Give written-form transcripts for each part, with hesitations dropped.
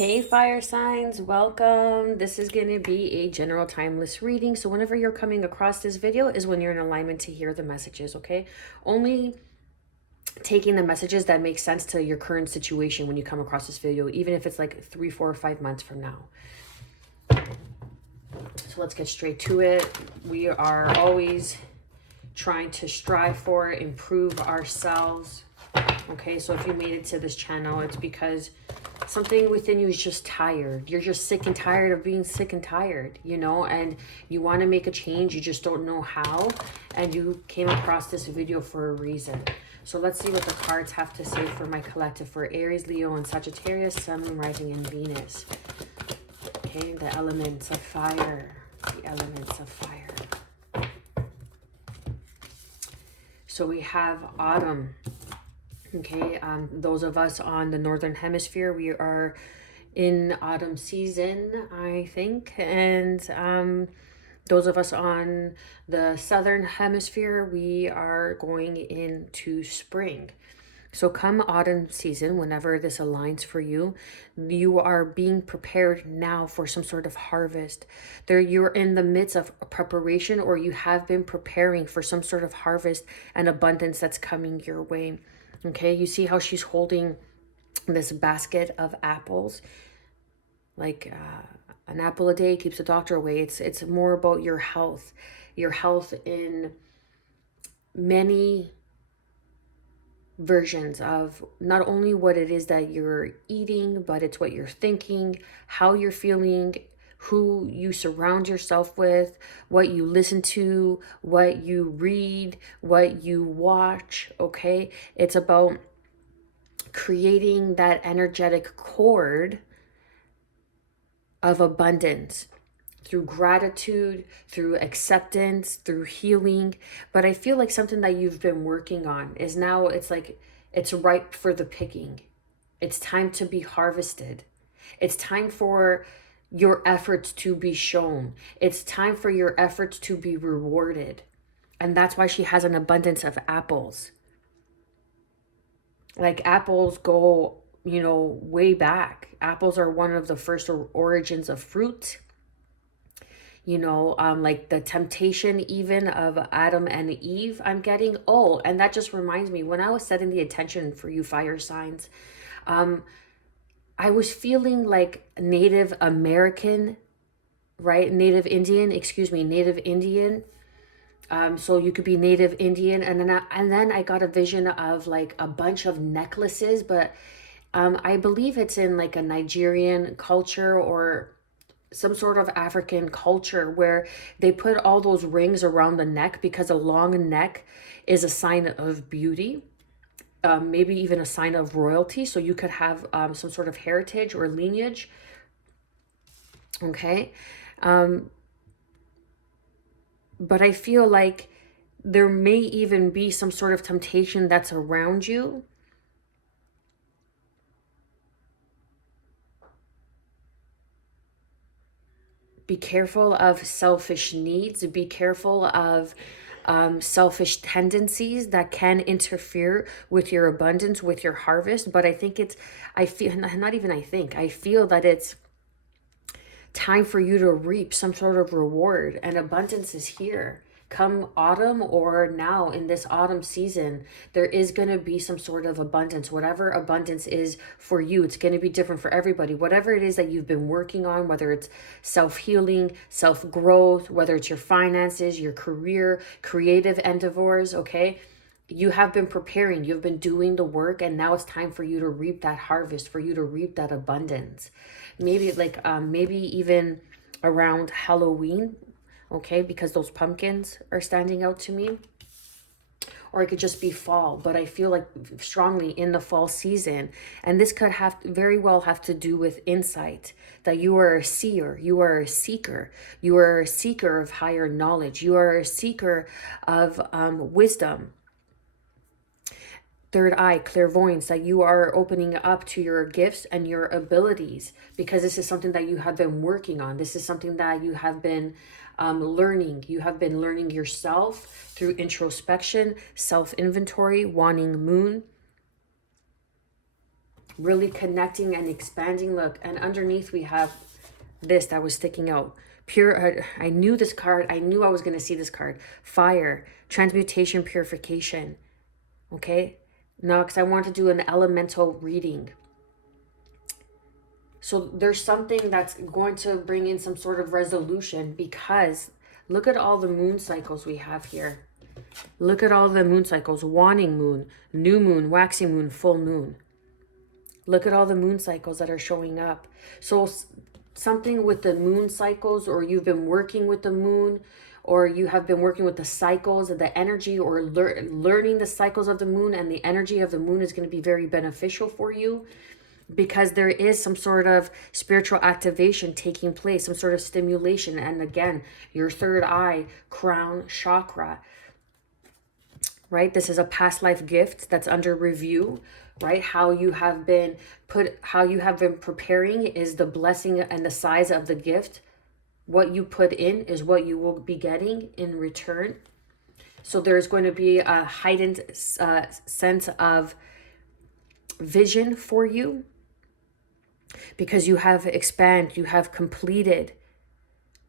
Hey fire signs, welcome. This is going to be a general timeless reading. So whenever you're coming across this video is when you're in alignment to hear the messages, okay? Only taking the messages that make sense to your current situation when you come across this video, even if it's like 3, 4, or 5 months from now. So let's get straight to it. We are always trying to strive for, improve ourselves. Okay, so if you made it to this channel, it's because something within you is just tired. You're just sick and tired of being sick and tired, you know, and you want to make a change. You just don't know how. And you came across this video for a reason. So let's see what the cards have to say for my collective for Aries, Leo, and Sagittarius, Sun, Moon, Rising, and Venus. Okay, the elements of fire. The elements of fire. So we have autumn. Okay, those of us on the northern hemisphere, we are in autumn season, I think, and those of us on the southern hemisphere, we are going into spring. So come autumn season, whenever this aligns for you, you are being prepared now for some sort of harvest. You're in the midst of preparation, or you have been preparing for some sort of harvest and abundance that's coming your way. Okay, you see how she's holding this basket of apples, like an apple a day keeps the doctor away. It's more about your health in many versions of not only what it is that you're eating, but it's what you're thinking, how you're feeling, who you surround yourself with, what you listen to, what you read, what you watch, okay? It's about creating that energetic cord of abundance through gratitude, through acceptance, through healing. But I feel like something that you've been working on is now, it's like it's ripe for the picking. It's time to be harvested. It's time for your efforts to be shown. It's time for your efforts to be rewarded. And that's why she has an abundance of apples. Like apples go, you know, way back. Apples are one of the first origins of fruit. You know, like the temptation even of Adam and Eve, I'm getting. Oh, and that just reminds me, when I was setting the intention for you fire signs, I was feeling like Native American, right? Native Indian, Native Indian. So you could be Native Indian, and then I got a vision of like a bunch of necklaces, but I believe it's in like a Nigerian culture or some sort of African culture where they put all those rings around the neck because a long neck is a sign of beauty. Maybe even a sign of royalty. So you could have some sort of heritage or lineage. Okay. But I feel like there may even be some sort of temptation that's around you. Be careful of selfish needs. Be careful of selfish tendencies that can interfere with your abundance, with your harvest. But I feel that it's time for you to reap some sort of reward, and abundance is here. Come autumn, or now in this autumn season, there is going to be some sort of abundance. Whatever abundance is for you, it's going to be different for everybody. Whatever it is that you've been working on, whether it's self-healing, self-growth, whether it's your finances, your career, creative endeavors, okay? You have been preparing, you've been doing the work, and now it's time for you to reap that harvest, for you to reap that abundance. Maybe like maybe even around Halloween, okay, because those pumpkins are standing out to me. Or it could just be fall, but I feel like strongly in the fall season. And this could very well have to do with insight, that you are a seer, you are a seeker, you are a seeker of higher knowledge, you are a seeker of wisdom. Third eye, clairvoyance, that you are opening up to your gifts and your abilities, because this is something that you have been working on. This is something that you have been learning. You have been learning yourself through introspection, self-inventory, wanting moon. really connecting and expanding. Look, and underneath we have this that was sticking out. Pure, I knew this card. I knew I was going to see this card. Fire, transmutation, purification. Okay? Now, because I want to do an elemental reading. So there's something that's going to bring in some sort of resolution, because look at all the moon cycles we have here. Look at all the moon cycles. Waning moon, new moon, waxing moon, full moon. Look at all the moon cycles that are showing up. So something with the moon cycles, or you've been working with the moon, or you have been working with the cycles of the energy, or learning the cycles of the moon, and the energy of the moon is going to be very beneficial for you, because there is some sort of spiritual activation taking place, some sort of stimulation. And again, your third eye, crown chakra, right? This is a past life gift that's under review, right? How you have been preparing is the blessing, and the size of the gift. What you put in is what you will be getting in return. So there's going to be a heightened sense of vision for you, because you have you have completed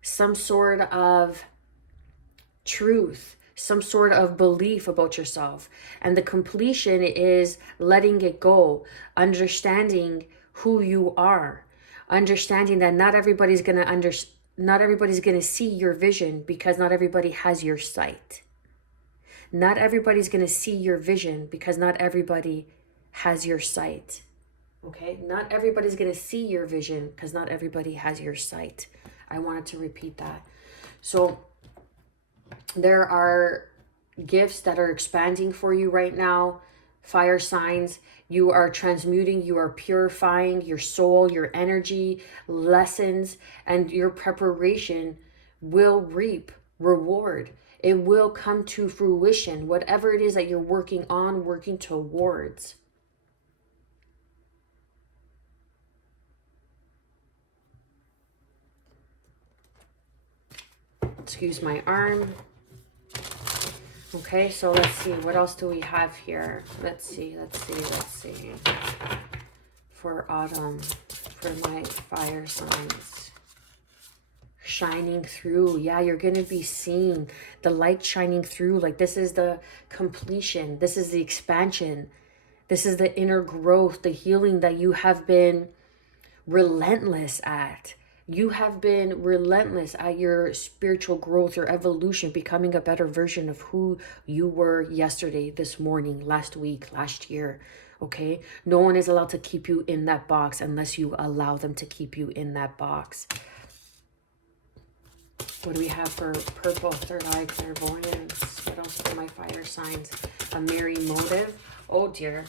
some sort of truth, some sort of belief about yourself. And the completion is letting it go, understanding who you are, understanding that not everybody's going to see your vision, because not everybody has your sight. Not everybody's going to see your vision, because not everybody has your sight. Okay? Not everybody's going to see your vision, because not everybody has your sight. I wanted to repeat that. So there are gifts that are expanding for you right now. Fire signs. You are transmuting, you are purifying your soul, your energy, lessons, and your preparation will reap reward. It will come to fruition, whatever it is that you're working on, working towards. Excuse my arm. Okay, so let's see. What else do we have here? Let's see. For autumn, for my fire signs. Shining through. Yeah, you're going to be seeing the light shining through. Like, this is the completion. This is the expansion. This is the inner growth, the healing that you have been relentless at. You have been relentless at your spiritual growth, your evolution, becoming a better version of who you were yesterday, this morning, last week, last year. Okay? No one is allowed to keep you in that box unless you allow them to keep you in that box. What do we have for purple, third eye, clairvoyance? What else for my fire signs? A merry motive. Oh dear.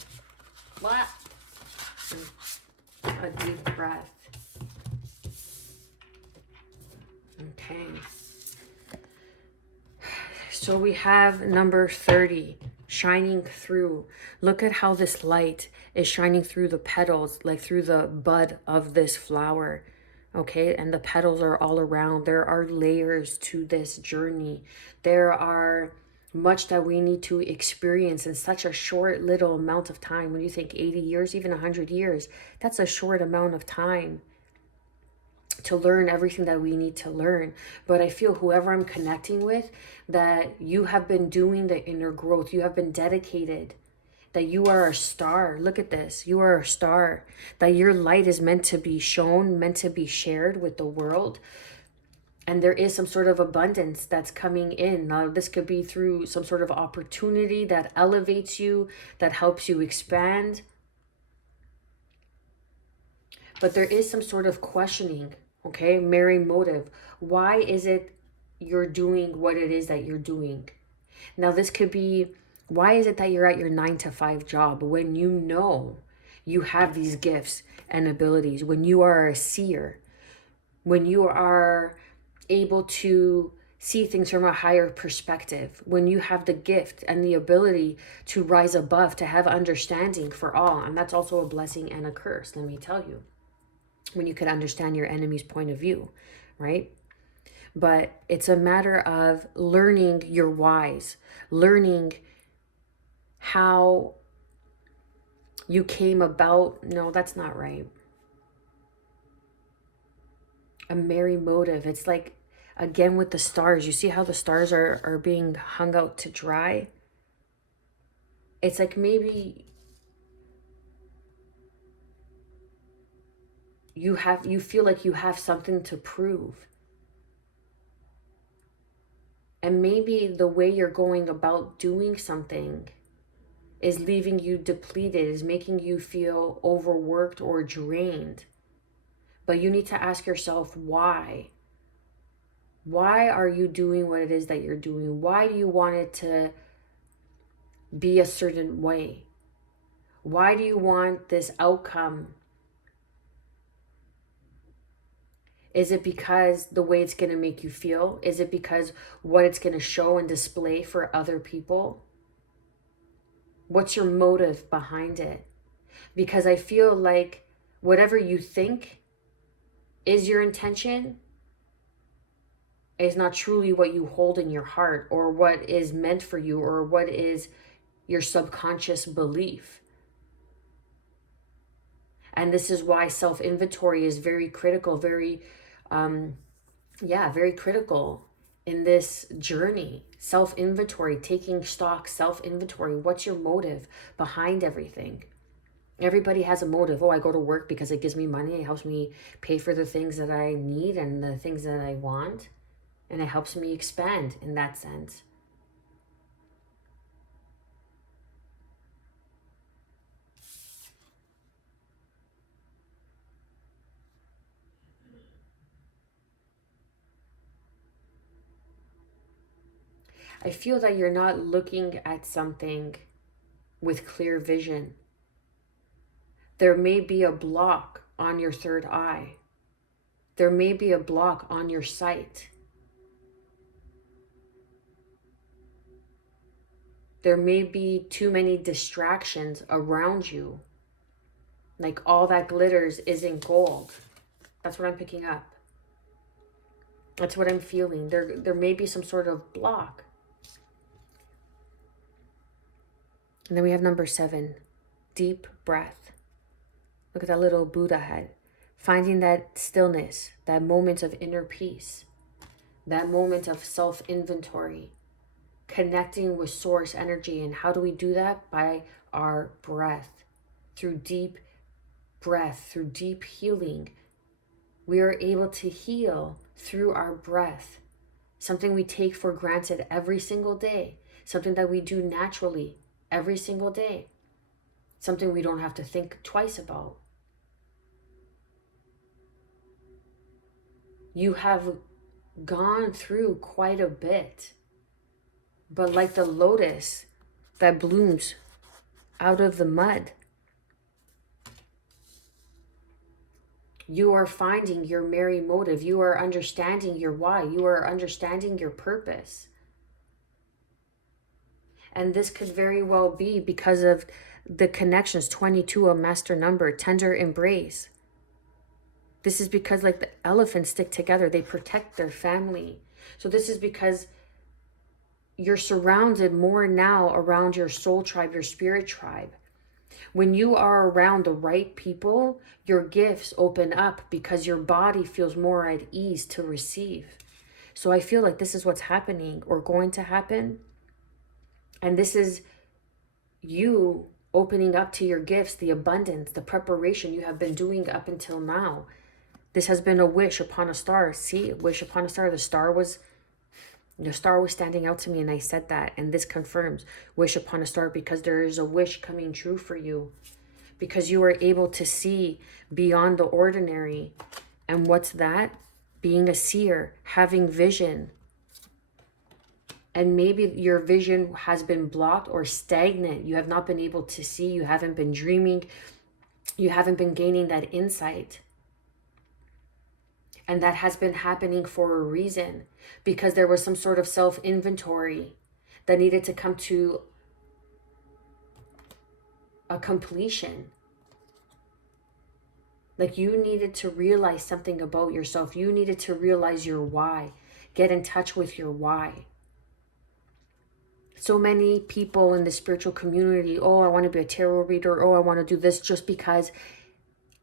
What? A deep breath. Okay. So we have number 30, shining through. Look at how this light is shining through the petals, like through the bud of this flower. Okay, and the petals are all around. There are layers to this journey. There are much that we need to experience in such a short little amount of time. When you think 80 years, even 100 years, that's a short amount of time to learn everything that we need to learn. But I feel whoever I'm connecting with, that you have been doing the inner growth. You have been dedicated. That you are a star. Look at this. You are a star. That your light is meant to be shown, meant to be shared with the world. And there is some sort of abundance that's coming in. Now, this could be through some sort of opportunity that elevates you, that helps you expand. But there is some sort of questioning. Okay, merry motive. Why is it you're doing what it is that you're doing? Now, this could be, why is it that you're at your 9-to-5 job when you know you have these gifts and abilities, when you are a seer, when you are able to see things from a higher perspective, when you have the gift and the ability to rise above, to have understanding for all. And that's also a blessing and a curse, let me tell you. When you can understand your enemy's point of view, right? But it's a matter of learning your whys, learning how You came about, no, that's not right. A merry motive. It's like, again, with the stars. You see how the stars are being hung out to dry? It's like maybe you feel like you have something to prove. And maybe the way you're going about doing something is leaving you depleted, is making you feel overworked or drained. But you need to ask yourself why. Why are you doing what it is that you're doing? Why do you want it to be a certain way? Why do you want this outcome? Is it because the way it's going to make you feel? Is it because what it's going to show and display for other people? What's your motive behind it? Because I feel like whatever you think is your intention is not truly what you hold in your heart, or what is meant for you, or what is your subconscious belief. And this is why self-inventory is very critical, very critical in this journey. Self-inventory, taking stock, self-inventory. What's your motive behind everything? Everybody has a motive. Oh, I go to work because it gives me money. It helps me pay for the things that I need and the things that I want. And it helps me expand in that sense. I feel that you're not looking at something with clear vision. There may be a block on your third eye. There may be a block on your sight. There may be too many distractions around you. Like all that glitters isn't gold. That's what I'm picking up. That's what I'm feeling. There may be some sort of block. And then we have number 7, deep breath. Look at that little Buddha head. Finding that stillness, that moment of inner peace, that moment of self-inventory, connecting with source energy. And how do we do that? By our breath. Through deep breath, through deep healing, we are able to heal through our breath. Something we take for granted every single day. Something that we do naturally every single day. Something we don't have to think twice about. You have gone through quite a bit. But like the lotus that blooms out of the mud, you are finding your merry motive. You are understanding your why. You are understanding your purpose. And this could very well be because of the connections. 22, a master number, tender embrace. This is because like the elephants stick together. They protect their family. So this is because you're surrounded more now around your soul tribe, your spirit tribe. When you are around the right people, your gifts open up because your body feels more at ease to receive. So I feel like this is what's happening or going to happen. And this is you opening up to your gifts, the abundance, the preparation you have been doing up until now. This has been a wish upon a star. See, wish upon a star. The star was standing out to me, and I said that. And this confirms wish upon a star, because there is a wish coming true for you. Because you are able to see beyond the ordinary. And what's that? Being a seer, having vision. And maybe your vision has been blocked or stagnant. You have not been able to see. You haven't been dreaming. You haven't been gaining that insight. And that has been happening for a reason, because there was some sort of self-inventory that needed to come to a completion. Like you needed to realize something about yourself. You needed to realize your why. Get in touch with your why. So many people in the spiritual community, oh, I want to be a tarot reader, oh, I want to do this, just because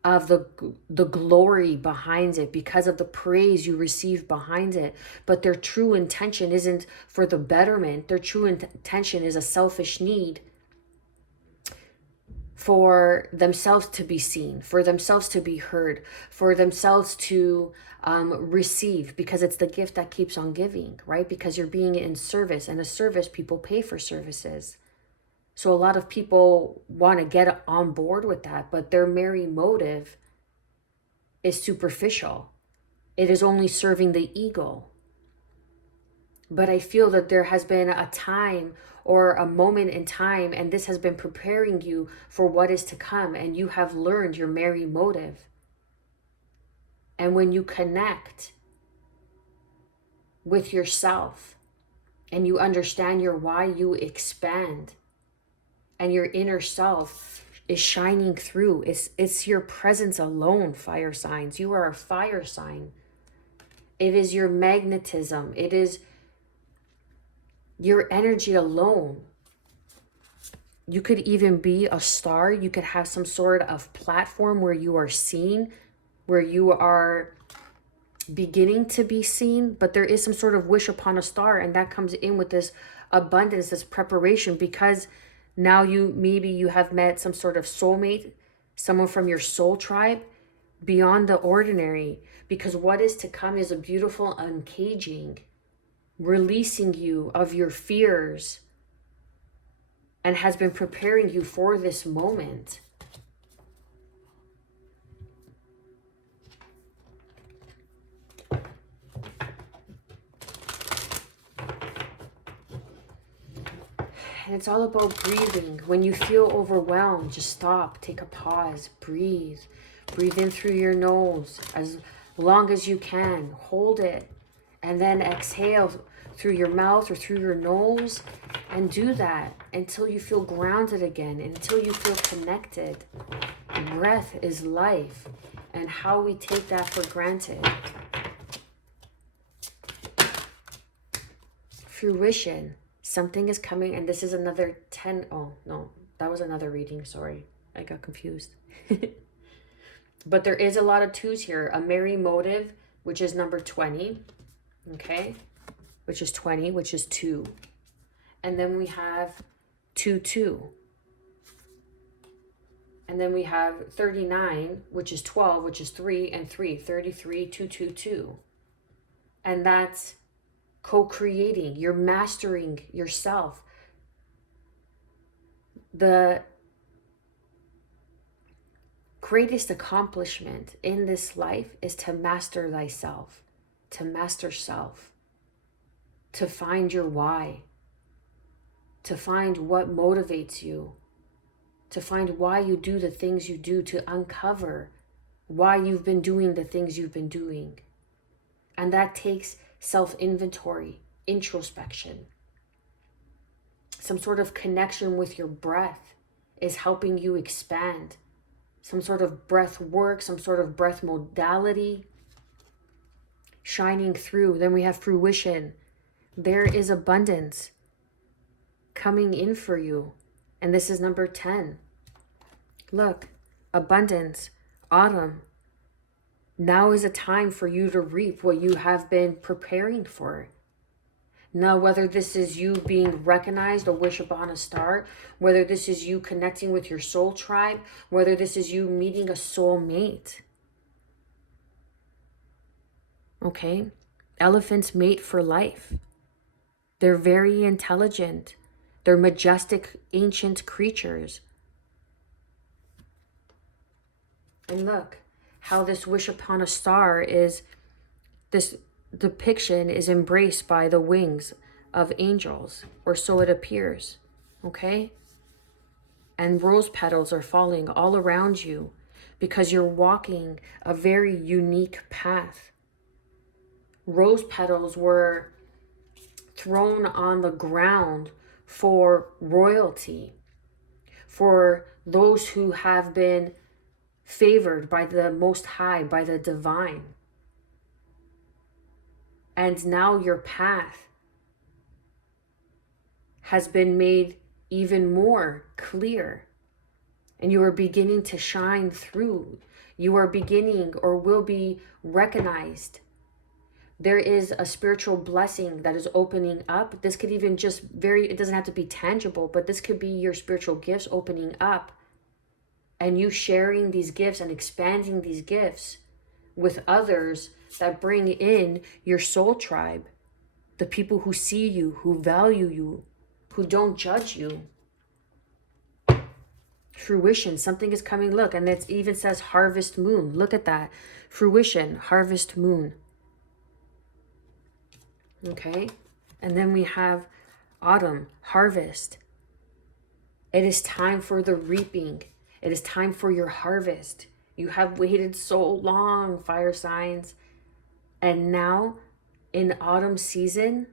of the glory behind it, because of the praise you receive behind it. But their true intention isn't for the betterment. Their true intention is a selfish need for themselves to be seen, for themselves to be heard, for themselves to receive, because it's the gift that keeps on giving, right? Because you're being in service, and a service, people pay for services. So a lot of people want to get on board with that, but their merry motive is superficial. It is only serving the ego. But I feel that there has been a time or a moment in time, and this has been preparing you for what is to come, and you have learned your merry motive. And when you connect with yourself and you understand your why, you expand, and your inner self is shining through. It's your presence alone, fire signs. You are a fire sign. It is your magnetism. It is your energy alone. You could even be a star. You could have some sort of platform where you are seen, where you are beginning to be seen, but there is some sort of wish upon a star, and that comes in with this abundance, this preparation, because now you have met some sort of soulmate, someone from your soul tribe, beyond the ordinary, because what is to come is a beautiful uncaging, releasing you of your fears, and has been preparing you for this moment. And it's all about breathing. When you feel overwhelmed, just stop, take a pause, breathe. Breathe in through your nose as long as you can. Hold it. And then exhale through your mouth or through your nose. And do that until you feel grounded again, until you feel connected. Breath is life. And how we take that for granted. Fruition. Something is coming, and this is another 10. Oh, no, that was another reading. Sorry, I got confused. But there is a lot of twos here. A merry motive, which is number 20. Okay, which is 20, which is 2. And then we have 2, 2. And then we have 39, which is 12, which is 3 and 3. 33, 2, 2, 2. And that's co-creating. You're mastering yourself. The greatest accomplishment in this life is to master thyself, to master self, to find your why, to find what motivates you, to find why you do the things you do, to uncover why you've been doing the things you've been doing. And that takes self-inventory, introspection. Some sort of connection with your breath is helping you expand. Some sort of breath work, some sort of breath modality shining through. Then we have fruition. There is abundance coming in for you. And this is number 10. Look, abundance, autumn. Now is a time for you to reap what you have been preparing for. Now, whether this is you being recognized, a wish upon a star, whether this is you connecting with your soul tribe, whether this is you meeting a soul mate. Okay? Elephants mate for life. They're very intelligent. They're majestic, ancient creatures. And look how this wish upon a star is, this depiction is embraced by the wings of angels, or so it appears. Okay? And rose petals are falling all around you because you're walking a very unique path. Rose petals were thrown on the ground for royalty, for those who have been favored by the Most High, by the divine. And now your path has been made even more clear, and you are beginning to shine through. You are beginning or will be recognized. There is a spiritual blessing that is opening up. This could even just it doesn't have to be tangible, but this could be your spiritual gifts opening up and you sharing these gifts and expanding these gifts with others that bring in your soul tribe, the people who see you, who value you, who don't judge you. Fruition, something is coming. Look, and it even says harvest moon. Look at that. Fruition, harvest moon. Okay, and then we have autumn, harvest. It is time for the reaping. It is time for your harvest. You have waited so long, fire signs. And now in autumn season,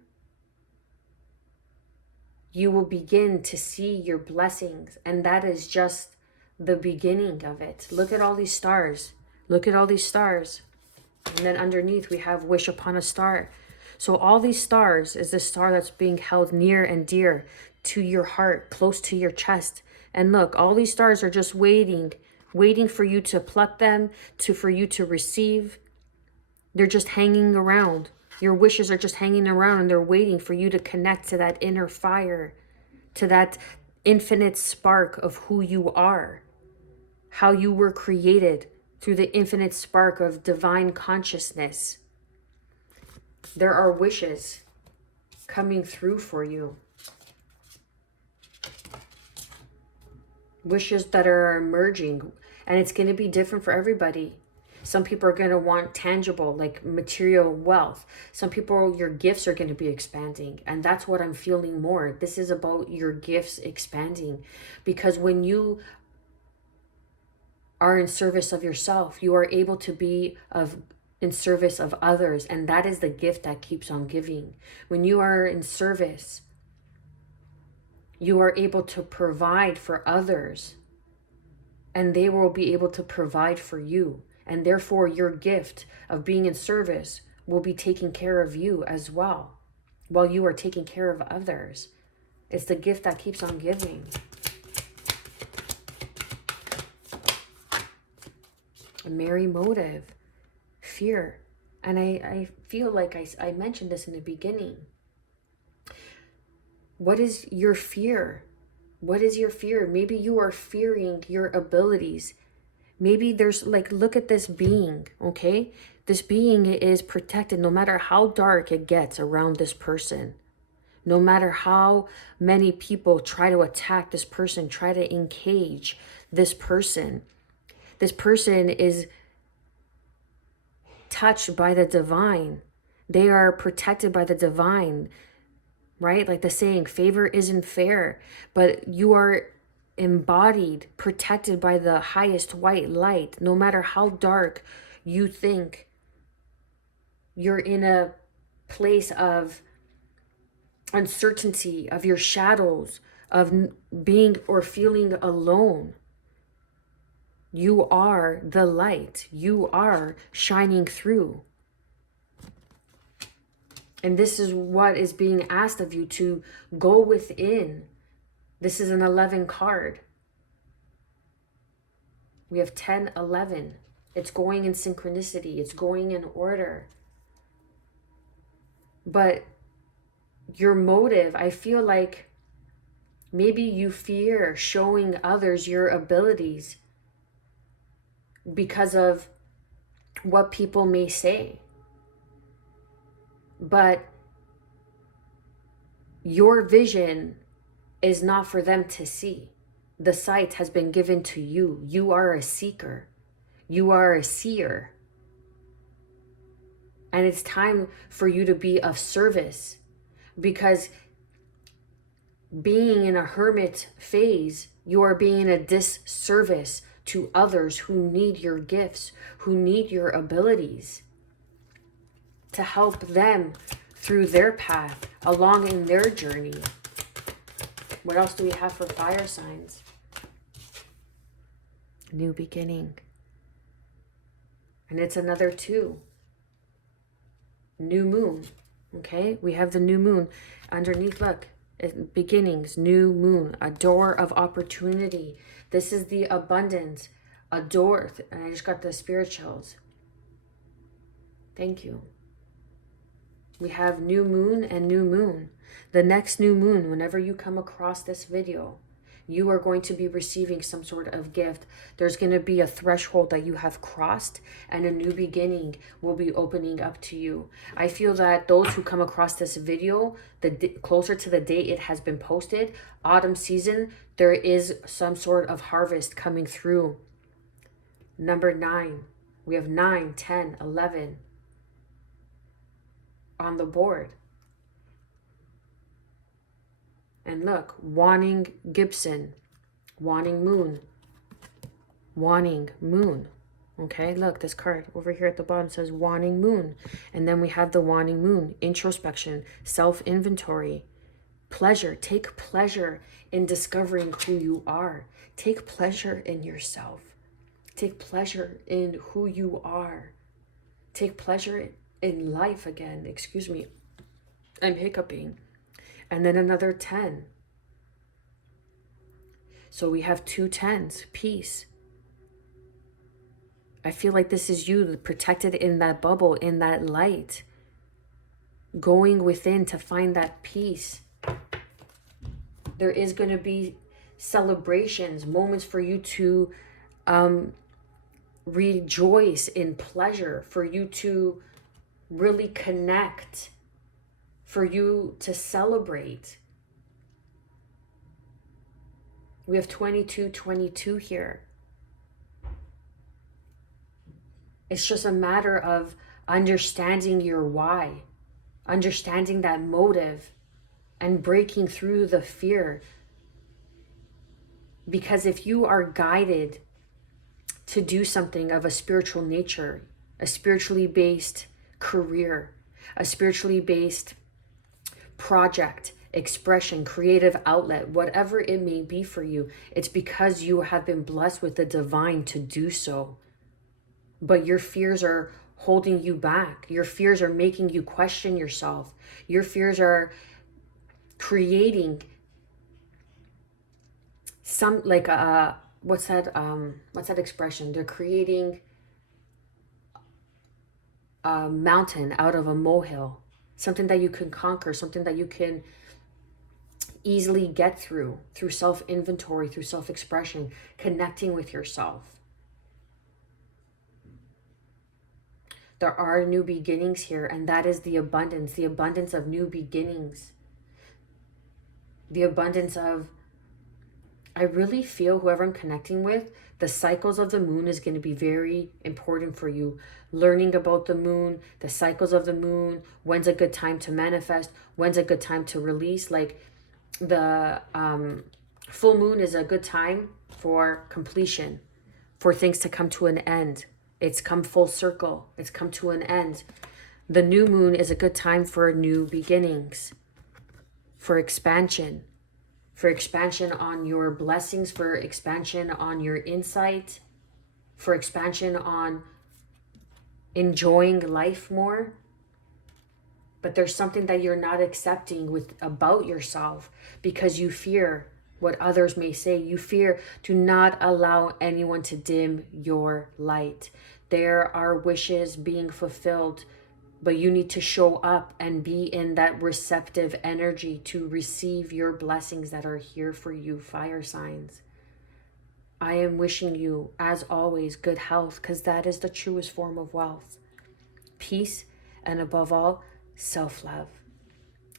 you will begin to see your blessings. And that is just the beginning of it. Look at all these stars. Look at all these stars. And then underneath we have wish upon a star. So all these stars is the star that's being held near and dear to your heart, close to your chest. And look, all these stars are just waiting for you to pluck them, for you to receive. They're just hanging around. Your wishes are just hanging around, and they're waiting for you to connect to that inner fire, to that infinite spark of who you are, how you were created through the infinite spark of divine consciousness. There are wishes coming through for you. Wishes that are emerging, and it's going to be different for everybody. Some people are going to want tangible, like material wealth. Some people, your gifts are going to be expanding, and that's what I'm feeling more. This is about your gifts expanding, because when you are in service of yourself, you are able to be in service of others, and that is the gift that keeps on giving. When you are in service, you are able to provide for others, and they will be able to provide for you. And therefore, your gift of being in service will be taking care of you as well, while you are taking care of others. It's the gift that keeps on giving. A merry motive. Fear. And I feel like I mentioned this in the beginning. What is your fear? What is your fear? Maybe you are fearing your abilities. Maybe there's look at this being, okay? This being is protected no matter how dark it gets around this person. No matter how many people try to attack this person, try to engage this person. This person is touched by the divine. They are protected by the divine, right? Like the saying, favor isn't fair, but you are embodied, protected by the highest white light. No matter how dark you think you're in a place of uncertainty, of your shadows, of being or feeling alone, you are the light. You are shining through. And this is what is being asked of you, to go within. This is an 11 card. We have 10, 11. It's going in synchronicity. It's going in order. But your motive, I feel like maybe you fear showing others your abilities because of what people may say. But your vision is not for them to see. The sight has been given to you. You are a seeker. You are a seer. And it's time for you to be of service, because being in a hermit phase, you are being a disservice to others who need your gifts, who need your abilities to help them through their path, along in their journey. What else do we have for fire signs? New beginning. And it's another 2. New moon. Okay, we have the new moon underneath. Look, beginnings, new moon, a door of opportunity. This is the abundance, a door. And I just got the spirit chills. Thank you. We have new moon and new moon. The next new moon, whenever you come across this video, you are going to be receiving some sort of gift. There's going to be a threshold that you have crossed, and a new beginning will be opening up to you. I feel that those who come across this video, closer to the date it has been posted, autumn season, there is some sort of harvest coming through. Number 9. We have 9, 10, 11 on the board. And look, wanting Gibson, wanting moon, wanting moon. Okay, look, this card over here at the bottom says wanting moon. And then we have the wanting moon, introspection, self-inventory, pleasure. Take pleasure in discovering who you are. Take pleasure in yourself. Take pleasure in who you are. Take pleasure in life again. Excuse me, I'm hiccuping. And then another 10. So we have 2 10s, peace. I feel like this is you protected in that bubble, in that light, going within to find that peace. There is going to be celebrations, moments for you to rejoice in pleasure, for you to really connect, for you to celebrate. We have 2222 here. It's just a matter of understanding your why, understanding that motive, and breaking through the fear. Because if you are guided to do something of a spiritual nature, a spiritually based career, a spiritually based project, expression, creative outlet, whatever it may be for you, it's because you have been blessed with the divine to do so. But your fears are holding you back. Your fears are making you question yourself. Your fears are creating some, like, what's that expression? They're creating a mountain out of a molehill. Something that you can conquer, something that you can easily get through self-inventory, through self-expression, connecting with yourself. There are new beginnings here, and that is the abundance of new beginnings. The abundance of, I really feel whoever I'm connecting with, the cycles of the moon is going to be very important for you. Learning about the moon, the cycles of the moon, when's a good time to manifest, when's a good time to release. Like the full moon is a good time for completion, for things to come to an end. It's come full circle. It's come to an end. The new moon is a good time for new beginnings, for expansion on your blessings, for expansion on your insight, for expansion on enjoying life more. But there's something that you're not accepting about yourself because you fear what others may say. You fear to not allow anyone to dim your light. There are wishes being fulfilled, but you need to show up and be in that receptive energy to receive your blessings that are here for you, fire signs. I am wishing you, as always, good health, because that is the truest form of wealth. Peace, and above all, self-love.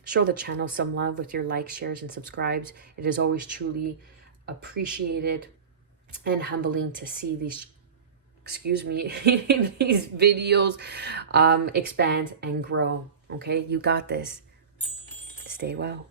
Show the channel some love with your likes, shares, and subscribes. It is always truly appreciated and humbling to see these these videos expand and grow. Okay, you got this. Stay well.